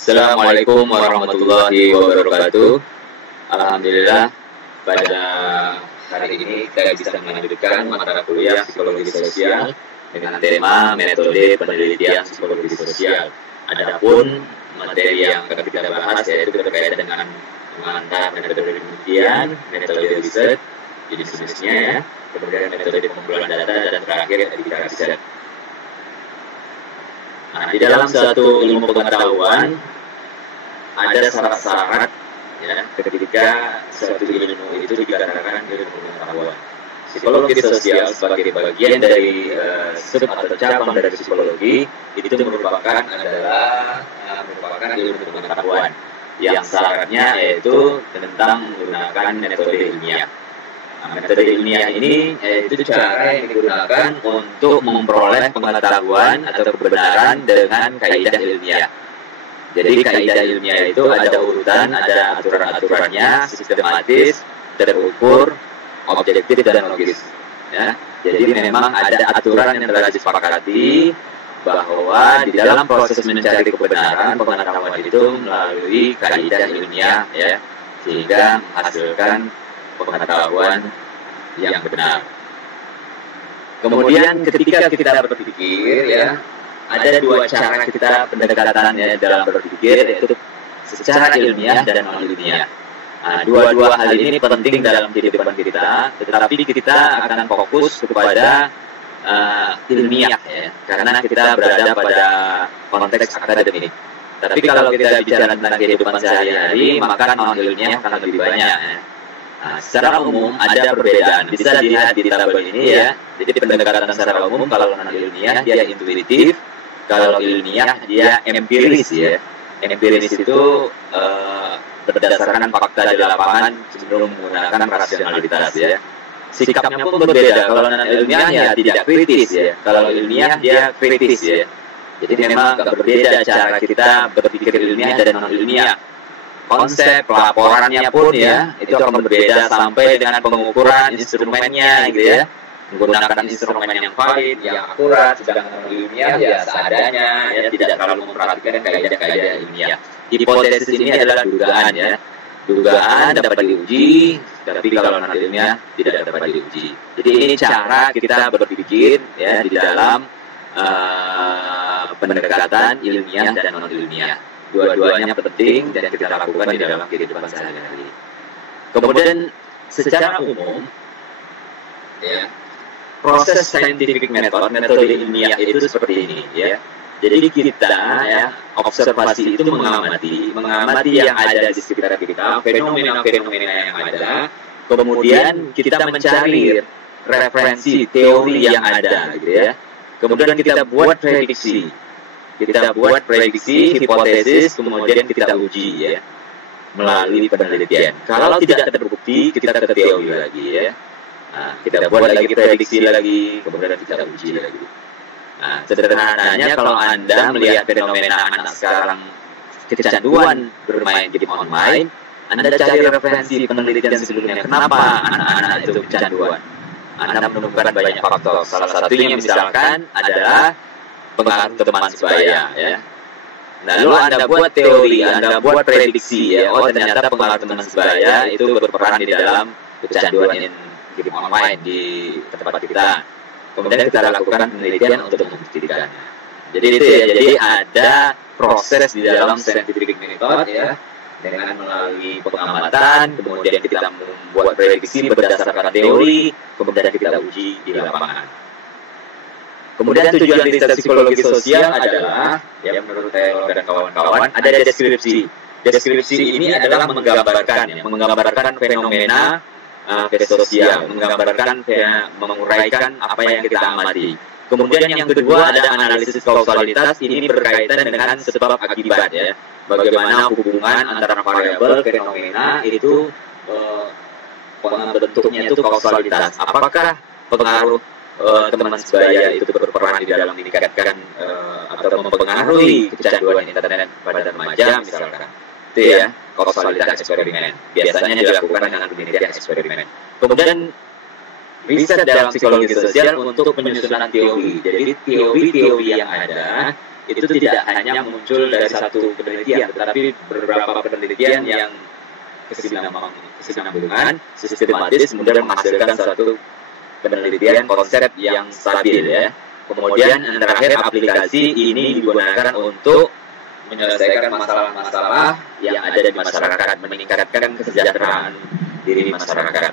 Assalamualaikum warahmatullahi wabarakatuh. Alhamdulillah, pada hari ini kita bisa melanjutkan mata kuliah psikologi sosial dengan tema metode penelitian psikologi sosial. Adapun materi yang akan kita bahas yaitu terkait dengan pengantar metode penelitian, metode riset, jenis-jenisnya ya, kemudian metode pengumpulan data, dan terakhir etika riset. Nah, di dalam satu ilmu pengetahuan ada syarat-syarat ya ketika suatu ilmu itu dikatakan ilmu pengetahuan. Psikologi sosial sebagai bagian dari sub atau cabang dari psikologi itu merupakan ilmu pengetahuan yang syaratnya yaitu tentang menggunakan metode ilmiah. Nah, metode ilmiah ini yaitu cara yang digunakan untuk memperoleh pengetahuan atau kebenaran dengan kaidah ilmiah. Jadi kaidah ilmiah itu ada urutan, ada aturan-aturannya, sistematis, terukur, objektif, dan logis. Ya. Jadi memang ada aturan yang telah disepakati bahwa di dalam proses mencari kebenaran pengetahuan itu melalui kaidah ilmiah, ya, sehingga menghasilkan pengetahuan yang benar. Kemudian ketika kita berpikir ya, ada dua cara kita pendekatan ya dalam berpikir, yaitu secara ilmiah dan non ilmiah. Nah, dua hal ini penting dalam kehidupan kita, tetapi kita akan fokus kepada ilmiah ya, karena kita berada pada konteks akademik. Tapi kalau kita bicara tentang kehidupan sehari-hari, maka non ilmiah akan lebih banyak ya. Nah, secara umum ada perbedaan, bisa dilihat di tabel ini ya. Jadi pendekatan secara umum kalau non ilmiah dia intuitif, kalau ilmiah dia empiris ya. Empiris itu berdasarkan fakta di lapangan cenderung menggunakan rasionalitas ya. Sikapnya pun berbeda. Kalau non ilmiah ya tidak kritis ya. Kalau ilmiah dia kritis ya. Jadi memang agak berbeda cara kita berpikir ilmiah dan non ilmiah. Konsep laporannya pun ya itu akan berbeda sampai dengan pengukuran instrumennya gitu ya, menggunakan instrumen yang valid, yang akurat. Sedangkan ilmiah ya seadanya ya, tidak terlalu memperhatikan kaidah-kaidah ilmiah. Hipotesis ini adalah dugaan ya, dugaan dapat diuji, tapi kalau non ilmiah tidak dapat diuji. Jadi ini cara kita berpikir ya di dalam pendekatan ilmiah dan non ilmiah. Dua-duanya penting dan kita lakukan di dalam kehidupan sehari-hari. Kemudian secara umum ya, proses scientific method, metode ilmiah itu seperti ini ya. Jadi kita ya observasi itu mengamati yang ada di sekitar kita, fenomena-fenomena yang ada. Kemudian kita mencari referensi teori yang ada gitu ya. Kemudian kita buat prediksi. Kita buat prediksi, hipotesis, kemudian kita uji ya melalui penelitian. Kalau tidak terbukti, kita ke teori lagi ya. Nah, kita buat lagi prediksi lagi, kemudian kita uji lagi. Nah, sederhananya kalau Anda melihat fenomena anak sekarang kecanduan bermain game online, Anda cari referensi penelitian sebelumnya. Kenapa anak-anak itu kecanduan? Anda menemukan banyak faktor. Salah satunya misalkan adalah pengaruh teman sebaya ya. Lalu Anda buat teori, Anda buat prediksi ya. Oh ternyata pengaruh teman sebaya itu berperan di dalam kecanduan game online di tempat kita. Kemudian kita lakukan penelitian untuk membuktikannya. Jadi itu ya. Jadi ada proses di dalam scientific method ya, dengan melalui pengamatan, kemudian kita membuat prediksi berdasarkan teori, kemudian kita uji di lapangan. Kemudian tujuan riset psikologi sosial adalah, ya menurut Taylor dan kawan-kawan, ada deskripsi. Deskripsi ini adalah menggambarkan fenomena sosial, menguraikan apa yang kita amati. Kemudian yang kedua ada analisis kausalitas, ini berkaitan dengan sebab akibat ya. Bagaimana hubungan antara variabel fenomena itu bentuknya itu kausalitas. Apakah pengaruh teman sebaya itu berperan di dalam meningkatkan atau mempengaruhi kecanduan internet pada remaja misalkan. Itu ya, kausalitas eksperimen. Biasanya dilakukan dengan penelitian eksperimen. Kemudian riset dalam psikologi sosial untuk penyusunan teori. Jadi teori-teori yang ada itu tidak hanya muncul dari satu penelitian, tetapi beberapa penelitian yang kesinambungan, sistematis, kemudian menghasilkan satu penelitian konsep yang stabil ya. Kemudian yang terakhir, aplikasi ini digunakan untuk menyelesaikan masalah-masalah yang ada di masyarakat, meningkatkan kesejahteraan diri masyarakat.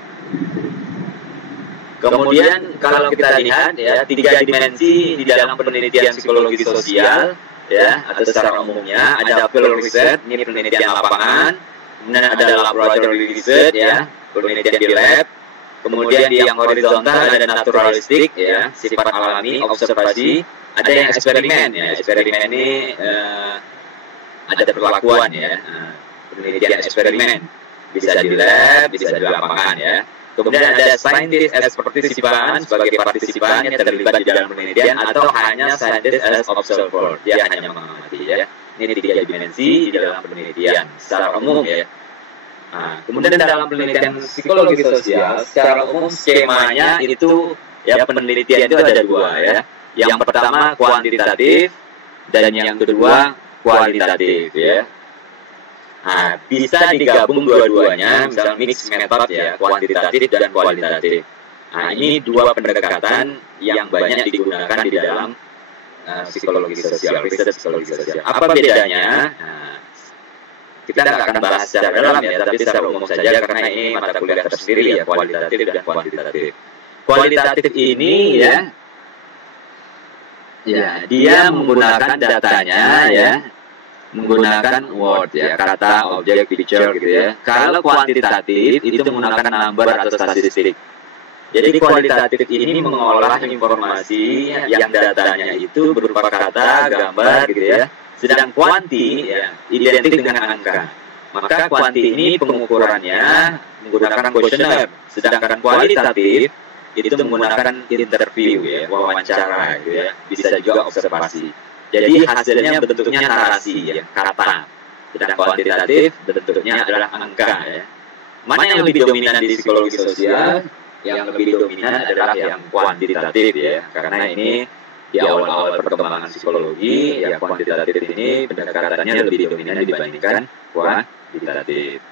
Kemudian kalau kita lihat ya, 3 dimensi di dalam penelitian psikologi sosial ya, atau secara umumnya ada field research, ini penelitian lapangan, kemudian ada laboratory research ya, penelitian di lab, kemudian di yang horizontal ada naturalistik ya, sifat alami, observasi, ada yang eksperimen ya, eksperimen ini ada perlakuan ya, penelitian eksperimen bisa di lab, bisa di lapangan ya. Kemudian ada scientist as partisipan, sebagai partisipan yang terlibat di dalam penelitian, atau hanya scientist as observer, dia hanya mengamati ya. Ini 3 dimensi di dalam penelitian secara umum ya. Nah, kemudian dalam penelitian psikologi sosial secara umum skemanya itu ya, penelitian itu ada 2 ya. Yang pertama kuantitatif dan yang kedua kualitatif ya. Nah, bisa digabung dua-duanya, misalnya mix method ya, kuantitatif dan kualitatif. Nah, ini 2 pendekatan yang banyak digunakan di dalam psikologi sosial, riset psikologi sosial. Apa bedanya? Nah, kita nggak akan bahas secara dalam ya, tapi secara umum saja karena ini mata kuliah tersendiri ya, kualitatif dan kuantitatif. Kualitatif ini ya, dia menggunakan datanya ya, menggunakan word ya, kata, objek, picture gitu ya. Kalau kuantitatif itu menggunakan number atau statistik. Jadi kualitatif ini mengolah informasi yang datanya itu berupa kata, gambar gitu ya. Sedang kuanti ya, identik dengan angka. Maka kuanti ini pengukurannya menggunakan kuesioner, sedangkan kualitatif itu menggunakan interview ya, wawancara gitu ya. Bisa juga observasi. Jadi hasilnya bentuknya narasi ya, kata. Sedangkan kuantitatif bentuknya adalah angka ya. Mana yang lebih dominan di psikologi sosial? Yang lebih dominan adalah yang kuantitatif ya. Karena ini di awal-awal perkembangan psikologi, ya kuantitatif ini pendekatannya lebih dominan dibandingkan kuantitatif.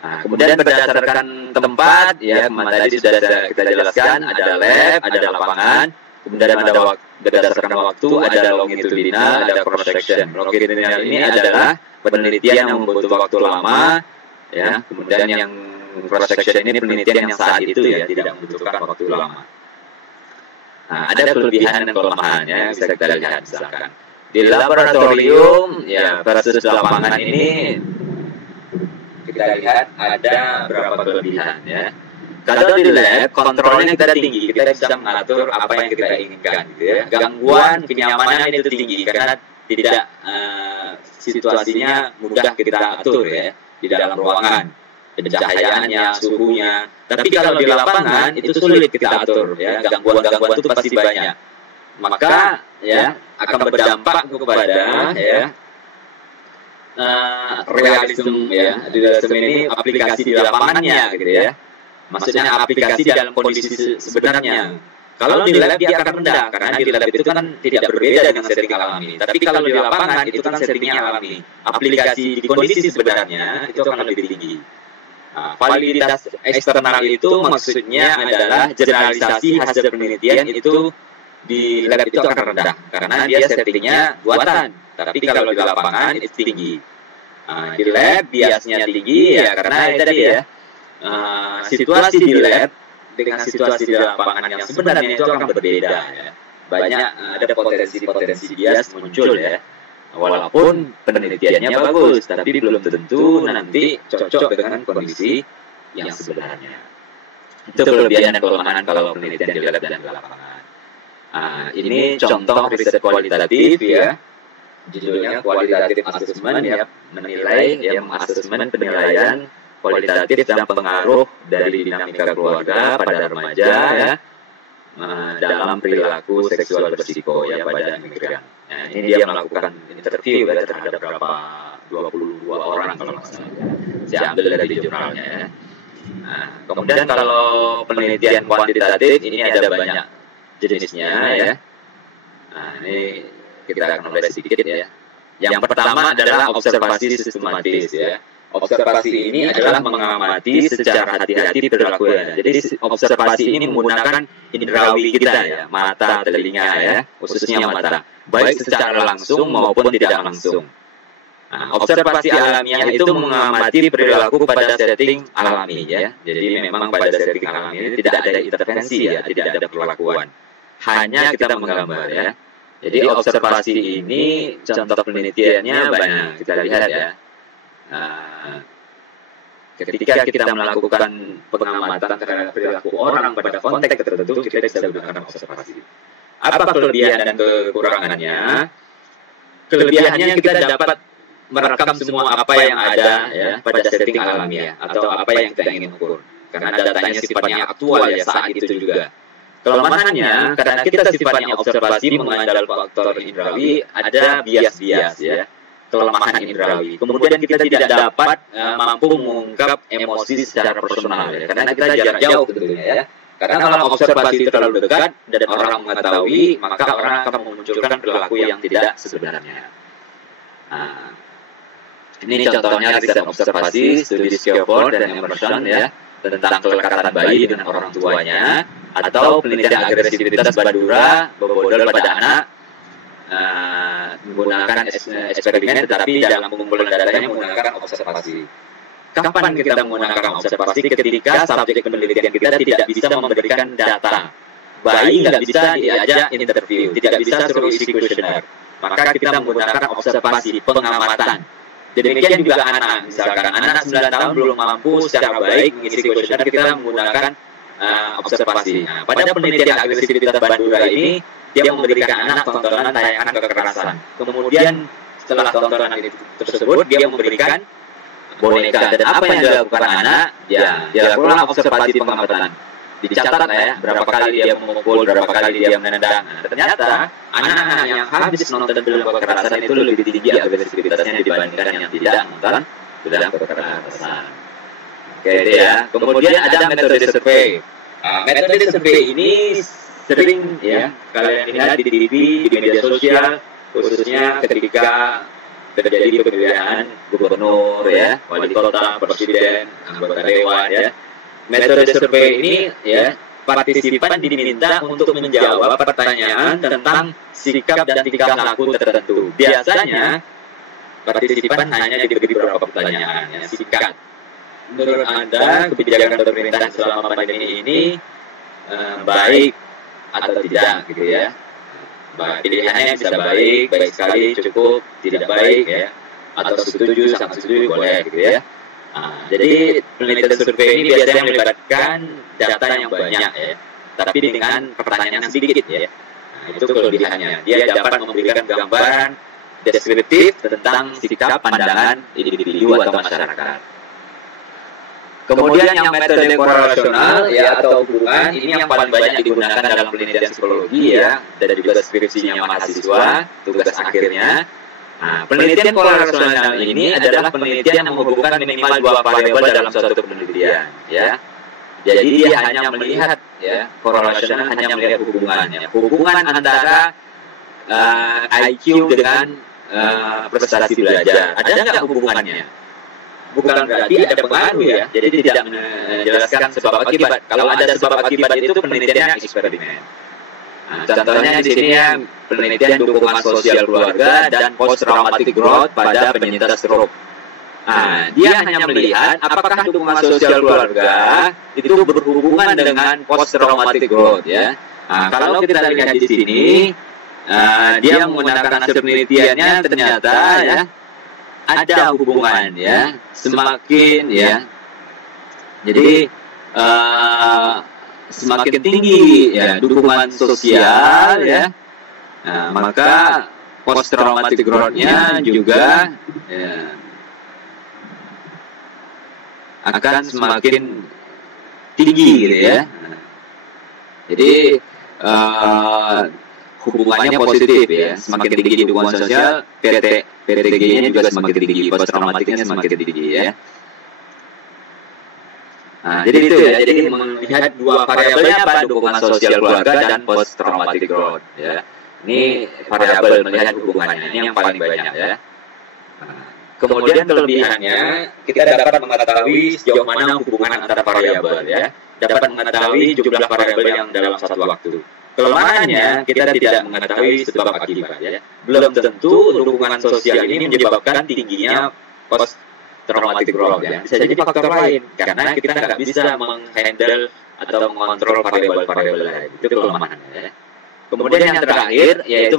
Nah, kemudian berdasarkan tempat ya, tadi sudah kita jelaskan, ada lab, ada lapangan. Kemudian ada berdasarkan waktu, ada longitudinal, ada cross section. Longitudinal ini adalah penelitian yang membutuh waktu lama, ya. Kemudian yang cross section ini penelitian yang saat itu ya, tidak membutuhkan waktu lama. Nah, ada kelebihan dan kelemahan ya, bisa kita lihat misalkan. Di laboratorium ya versus lapangan ini kita lihat ada beberapa kelebihan ya. Kalau di lab, kontrolnya kita tinggi, kita bisa mengatur apa yang kita inginkan, gitu ya. Gangguan kenyamanan itu tinggi karena tidak situasinya mudah kita atur ya di dalam ruangan, pencahayaannya, suhunya. Tapi kalau di lapangan itu sulit kita atur ya, gangguan-gangguan itu pasti banyak. Maka ya akan berdampak kepada ya realisme ya, di realisme ini aplikasi di lapangannya, gitu ya. Maksudnya aplikasi dalam kondisi sebenarnya. Kalau di lab dia akan rendah, karena di lab itu kan tidak berbeda dengan setting alami. Tapi kalau di lapangan itu kan settingnya alami. Aplikasi di kondisi sebenarnya itu akan lebih tinggi. Nah, validitas eksternal itu maksudnya adalah generalisasi hasil penelitian itu di lab itu akan rendah, karena dia settingnya buatan. Tapi kalau di lapangan itu tinggi. Nah, di lab biasanya tinggi ya, karena tadi ya. Situasi di lab dengan situasi di lapangan yang sebenarnya itu akan berbeda ya. Banyak ada potensi-potensi bias muncul ya. Walaupun penelitiannya bagus, tapi belum tentu nanti cocok dengan kondisi yang sebenarnya. Itu kelebihan dan kelemahan kalau penelitian di lab dan di lapangan. Ini contoh riset kualitatif ya. Judulnya kualitatif assessment ya, menilai ya, asesmen penilaian kualitatif dan pengaruh dari dinamika keluarga pada remaja ya, dalam perilaku seksual berisiko ya pada imigran. Nah, ini dia melakukan interview ya, terhadap berapa 22 orang kalau nggak salah. Saya ambil dari jurnalnya ya. Nah, kemudian kalau penelitian kuantitatif ini ada banyak jenisnya ya. Nah, ini kita akan mulai sedikit ya. Yang pertama adalah observasi sistematis ya. Observasi ini adalah mengamati secara hati-hati perilakunya. Jadi observasi ini menggunakan indrawi kita ya, mata, telinga ya, khususnya mata, baik secara langsung maupun tidak langsung. Nah, observasi alamiah itu mengamati perilaku pada setting alami ya. Jadi memang pada setting alami ini tidak ada intervensi ya, tidak ada perlakuan. Hanya kita menggambar ya. Jadi observasi ini contoh penelitiannya banyak kita lihat ya. Ketika kita melakukan pengamatan terhadap perilaku orang pada konteks tertentu, kita bisa menggunakan observasi. Apa kelebihan dan kekurangannya? Kelebihannya kita dapat merekam semua apa yang ada ya pada setting alamiah atau apa yang kita ingin ukur. Karena datanya sifatnya aktual ya saat itu juga. Kelemahannya, karena kita sifatnya observasi mengandalkan faktor indrawi, ada bias-bias ya. Kelemahan indrawi. Kemudian kita tidak dapat mampu mengungkap emosi secara personal ya. Karena kita jarak jauh tentunya ya. Karena kalau observasi terlalu dekat dan orang mengetahui, maka orang akan memunculkan perilaku yang tidak sebenarnya. Nah, ini contohnya riset observasi studi Scofield dan Emerson ya tentang kelekatan bayi dengan orang tuanya, atau penelitian agresivitas Bandura bobodol pada anak menggunakan eksperimen, tetapi dalam pengumpulan datanya menggunakan observasi. Kapan kita menggunakan observasi? Ketika subjek penelitian kita tidak bisa memberikan data. Bayi nggak bisa diajak interview, tidak bisa suruh isi kuesioner. Maka kita menggunakan observasi, pengamatan. Demikian juga anak, misalkan anak 9 tahun belum mampu secara baik mengisi kuesioner, kita menggunakan observasi. Nah, pada penelitian agresivitas Bandura ini, dia memberikan anak tontonan tayangan kekerasan. Kemudian setelah tontonan itu tersebut, dia memberikan boneka. Dan apa yang dilakukan anak? Ya, dilakukan observasi pengamatan. Dicatat ya, berapa kali dia memukul, berapa kali dia menendang. Nah, ternyata anak-anak yang habis nonton film kekerasan itu lebih tinggi agresivitasnya dibandingkan yang tidak nonton film kekerasan. Oke ya. Kemudian ada metode survei. Metode survei ini sering ya kalian lihat di TV, di media sosial, khususnya ketika terjadi pemilihan gubernur ya, wali kota, presiden, anggota dewan ya. Metode survei ini ya, partisipan diminta untuk menjawab pertanyaan tentang sikap dan tingkah laku tertentu. Biasanya partisipan hanya diberi beberapa pertanyaan ya, singkat. Menurut Anda kebijakan pemerintah selama pandemi ini baik atau tidak gitu ya? Pilihannya bisa baik, baik sekali, cukup, tidak baik ya, atau setuju, sangat setuju, boleh gitu ya. Jadi penelitian survei ini biasanya melibatkan data yang banyak ya, tapi dengan pertanyaan yang sedikit ya. Itu kelebihannya. Dia dapat memberikan gambaran deskriptif tentang sikap pandangan individu atau masyarakat. Kemudian yang metode korelasional ya atau hubungan, ini yang paling banyak digunakan dalam penelitian psikologi ya, dan juga deskripsinya mahasiswa, tugas akhirnya. Nah, penelitian korelasional ini adalah penelitian yang menghubungkan minimal 2 variabel dalam suatu penelitian ya. Jadi dia hanya melihat ya, korelasional hanya melihat hubungannya. Hubungan antara IQ dengan prestasi belajar. Ada nggak hubungannya? Bukan berarti ada pengaruh ya. Jadi tidak menjelaskan sebab akibat. Kalau ada sebab akibat itu penelitiannya eksperimen. Nah, contohnya di sini ya, penelitian dukungan sosial keluarga dan post traumatic growth pada penyintas stroke. Nah, dia hanya melihat apakah dukungan sosial keluarga itu berhubungan dengan post traumatic growth ya. Nah, kalau kita lihat di sini, dia menggunakan hasil penelitiannya ternyata ya ada hubungan ya, semakin ya. Jadi semakin tinggi ya dukungan sosial ya, nah, maka post traumatic growth-nya juga ya, akan semakin tinggi gitu ya. Jadi hubungannya positif ya, semakin tinggi dukungan sosial, PTG-nya juga semakin tinggi, post traumatiknya semakin tinggi ya. Nah, jadi itu ya, jadi melihat 2 variabelnya apa, dukungan sosial keluarga dan post traumatic growth ya. Ini variabel melihat hubungannya, ini yang paling banyak ya. Kemudian kelebihannya, kita dapat mengetahui sejauh mana hubungan antara variabel ya, dapat mengetahui jumlah variabel yang dalam satu waktu. Kelemahannya, kita tidak mengetahui sebab akibat ya. Belum tentu lingkungan sosial ini menyebabkan tingginya post traumatic growth ya. Bisa jadi faktor lain, karena kita nggak bisa menghandle atau mengontrol variabel-variabel lain. Itu kelemahannya ya. Kemudian yang terakhir yaitu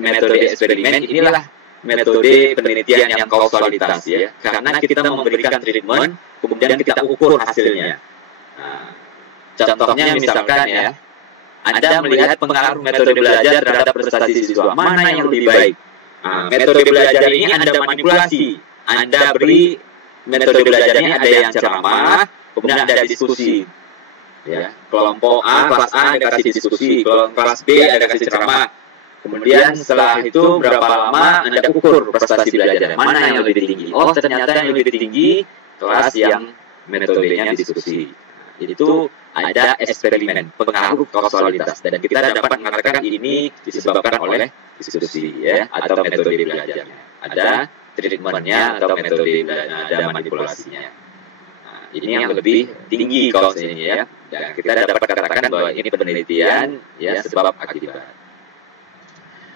metode eksperimen. Inilah metode penelitian yang kausalitas ya, karena kita memberikan treatment kemudian kita ukur hasilnya. Nah, contohnya misalkan ya, Anda melihat pengaruh metode belajar terhadap prestasi siswa, mana yang lebih baik. Nah, metode belajar ini Anda manipulasi, Anda beri metode belajarnya ada yang ceramah, kemudian ada diskusi. Ya, kelompok A, kelas A ada kasih diskusi, kelas B ada kasih ceramah. Kemudian setelah itu berapa lama Anda ukur prestasi belajar, mana yang lebih tinggi. Oh, ternyata yang lebih tinggi kelas yang metodenya diskusi. Itu ada eksperimen pengaruh kausalitas, dan kita dapat mengatakan ini disebabkan oleh diskusi ya, atau metode belajarnya. Ada treatmentnya atau metode ada manipulasinya. Nah, ini yang lebih tinggi kaus ini ya. Dan kita dapat katakan bahwa ini penelitian ya, sebab akibat.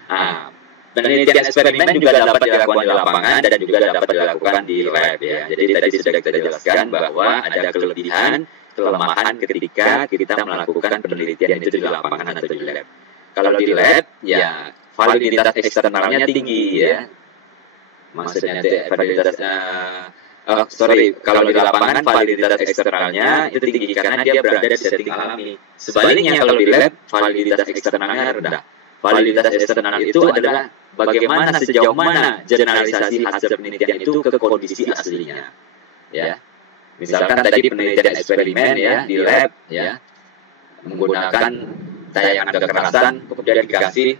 Nah, penelitian eksperimen juga dapat dilakukan di lapangan dan juga dapat dilakukan di lab ya. Jadi tadi sudah kita jelaskan bahwa ada kelebihan, kelemahan ketika kita melakukan penelitian itu di lapangan atau di lab. Kalau di lab ya validitas eksternalnya tinggi ya. Maksudnya validitas kalau di lapangan validitas eksternalnya itu tinggi karena dia berada di setting alami. Sebaliknya kalau di lab validitas eksternalnya rendah. Validitas eksternal itu adalah bagaimana sejauh mana generalisasi hasil penelitian itu ke kondisi aslinya. Ya. Misalkan tadi penelitian eksperimen ya di lab ya, menggunakan tayangan kekerasan kemudian dikasih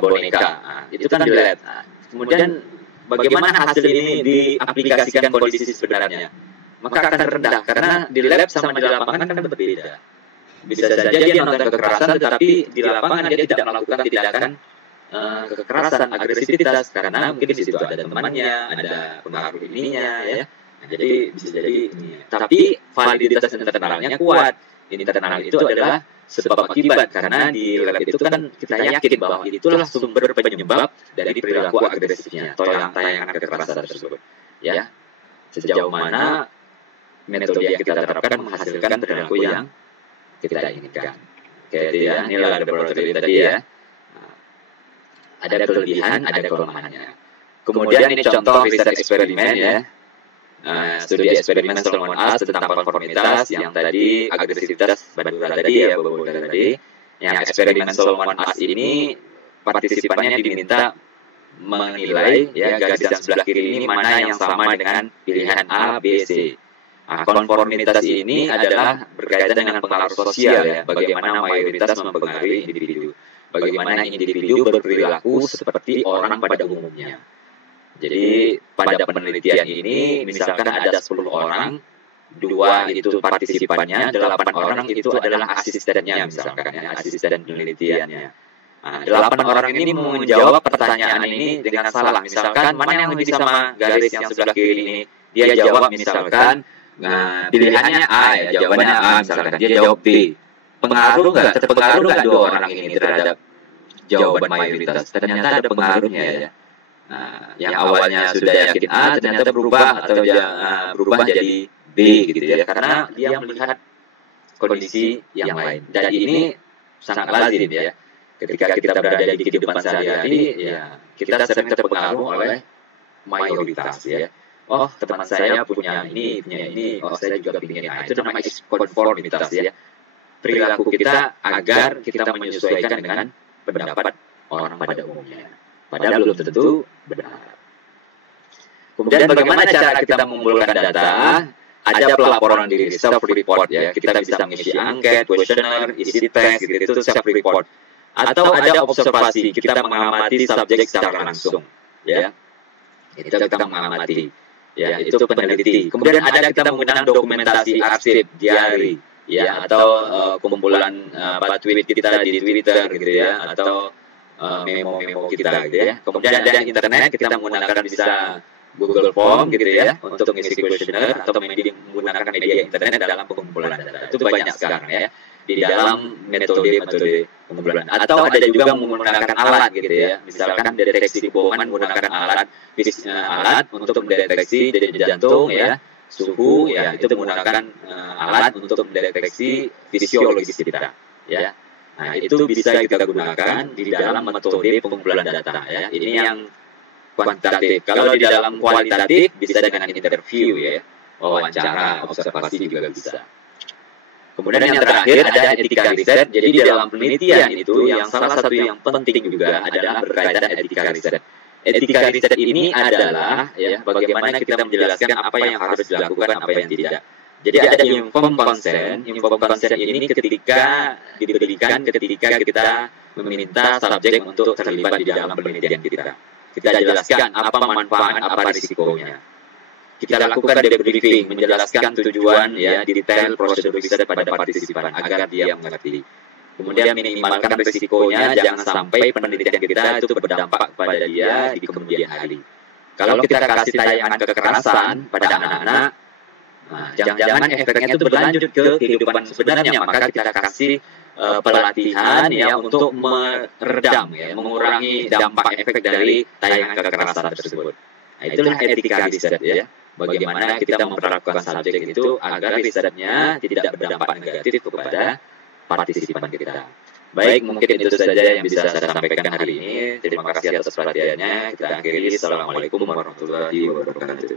boneka. Nah, itu kan di lab. Nah, kemudian bagaimana hasil ini diaplikasikan kondisi sebenarnya? Maka akan rendah karena di lab sama di lapangan kan berbeda. Bisa saja dia nonton kekerasan, tetapi di lapangan dia tidak melakukan tindakan kekerasan, agresivitas, karena mungkin di situ ada temannya, ada pengaruh ininya ya. Nah, jadi bisa jadi ini. Tapi validitas internalnya kuat. Internal itu adalah sebab akibat, karena di lab itu kan kita yakin bahwa itulah sumber penyebab dari perilaku agresifnya, tayangan kekerasan tersebut. Ya, sejauh mana metode yang kita terapkan menghasilkan perilaku yang kita inginkan. Oke, ya, ini laboratorium tadi ya. Ada kelebihan, ada kelemahannya. Kemudian ini contoh riset eksperimen ya. Studi eksperimen Solomon Asch tentang konformitas yang tadi agresivitas Bandura tadi ya, Bandura tadi. Yang eksperimen Solomon Asch ini partisipannya diminta menilai ya garis yang sebelah kiri ini mana yang sama dengan pilihan A, B, C. Nah, konformitas ini adalah berkaitan dengan pengaruh sosial ya, bagaimana mayoritas mempengaruhi individu, bagaimana individu berperilaku seperti orang pada umumnya. Jadi pada penelitian ini misalkan ada 10 orang, 2 itu partisipannya, 8 orang itu adalah asistennya misalkan ya, asisten penelitiannya. Nah, 8 orang ini menjawab pertanyaan ini dengan salah. Misalkan mana yang lebih sama garis yang sebelah kiri ini? Dia jawab misalkan pilihannya A ya, jawabannya A misalkan, dia jawab B. Terpengaruh nggak 2 orang ini terhadap jawaban mayoritas? Ternyata ada pengaruhnya ya. Nah, yang awalnya sudah yakin A ternyata berubah atau berubah jadi B gitu ya, karena dia melihat kondisi yang lain. Dan ini sangat lazim ya. Ketika kita berada di kehidupan sehari-hari ya, kita sering terpengaruh oleh mayoritas ya. Oh, teman saya punya ini, oh saya juga ingin. Nah, itu namanya konformitas ya. Perilaku kita agar kita menyesuaikan dengan pendapat orang pada umumnya. Padahal belum tentu benar. Kemudian bagaimana cara kita mengumpulkan data? Ada pelaporan diri, self-report ya. Kita bisa mengisi angket, kuesioner, isi tes, gitu, itu self-report. Atau ada observasi, kita mengamati subjek secara langsung. Ya, itu kita mengamati. Ya, itu peneliti. Kemudian ada kita menggunakan dokumentasi arsip, diary, ya, atau kumpulan tweet kita di Twitter gitu ya, atau memo-memo kita gitu ya. Kemudian ada internet, kita menggunakan bisa Google Form gitu ya untuk mengisi kuesioner atau menggunakan media internet dalam pengumpulan data. Itu banyak sekarang ya di dalam metode pengumpulan. Atau ada juga menggunakan alat gitu ya. Misalkan deteksi kebohongan menggunakan alat untuk mendeteksi denyut jantung ya, suhu ya, itu menggunakan alat untuk mendeteksi fisiologis kita ya. Nah, itu bisa kita gunakan di dalam metode pengumpulan data ya. Ini yang kuantitatif. Kalau di dalam kualitatif bisa dengan interview ya, wawancara, observasi juga bisa. Kemudian yang terakhir ada etika riset. Jadi di dalam penelitian itu yang salah satu yang penting juga adalah berkaitan etika riset. Etika riset ini adalah ya bagaimana kita menjelaskan apa yang harus dilakukan, apa yang tidak. Jadi ada informed consent. Informed consent ini ketika diberikan ketika kita meminta subjek untuk terlibat di dalam penelitian kita. Kita jelaskan apa manfaat, apa risikonya. Kita lakukan debriefing, menjelaskan tujuan ya, detail prosedur riset pada partisipan agar dia mengerti. Kemudian minimalkan risikonya, jangan sampai penelitian kita itu berdampak pada dia di kemudian hari. Kalau kita kasih tayangan kekerasan pada anak-anak, nah, jangan-jangan efeknya itu berlanjut ke kehidupan sebenarnya, maka kita kasih pelatihan ya untuk meredam ya, mengurangi dampak efek dari tayangan kekerasan tersebut. Nah, itulah etika riset ya. Bagaimana kita memperlakukan subjek itu agar risetnya tidak berdampak negatif kepada partisipan kita. Baik, mungkin itu saja yang bisa saya sampaikan hari ini. Terima kasih atas perhatiannya. Kita akhiri. Assalamualaikum warahmatullahi wabarakatuh.